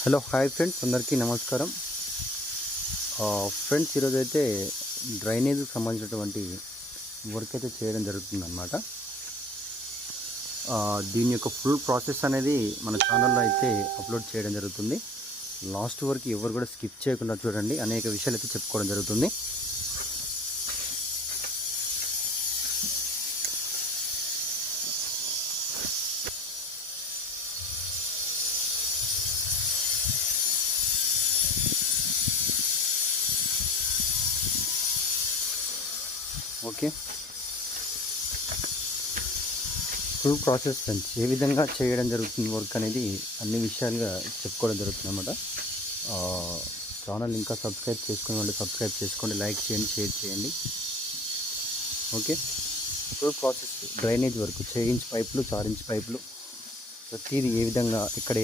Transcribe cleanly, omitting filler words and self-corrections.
Hello hi friends, అందరికీ నమస్కారం. Friends, ఈరోజైతే డ్రైనేజ్కి సంబంధించినటువంటి వర్క్ అయితే చేయడం జరుగుతుందన్నమాట. దీని యొక్క ఫుల్ ప్రాసెస్ అనేది మన ఛానల్లో అయితే అప్లోడ్ చేయడం జరుగుతుంది. లాస్ట్ వరకు ఎవరు కూడా స్కిప్ చేయకుండా చూడండి, అనేక విషయాలు అయితే చెప్పుకోవడం జరుగుతుంది. ఓకే, ఫుల్ ప్రాసెస్ ఫ్రెండ్స్ ఏ విధంగా చేయడం జరుగుతుంది వర్క్ అనేది అన్ని విషయాలుగా చెప్పుకోవడం జరుగుతుంది అన్నమాట. ఛానల్ ఇంకా సబ్స్క్రైబ్ చేసుకునే వాళ్ళు సబ్స్క్రైబ్ చేసుకోండి, లైక్ చేయండి, షేర్ చేయండి. Okay, full process drainage work 6 inch పైపులు, 4 ఇంచ్ పైపులు, ప్రతిదీ ఏ విధంగా ఇక్కడ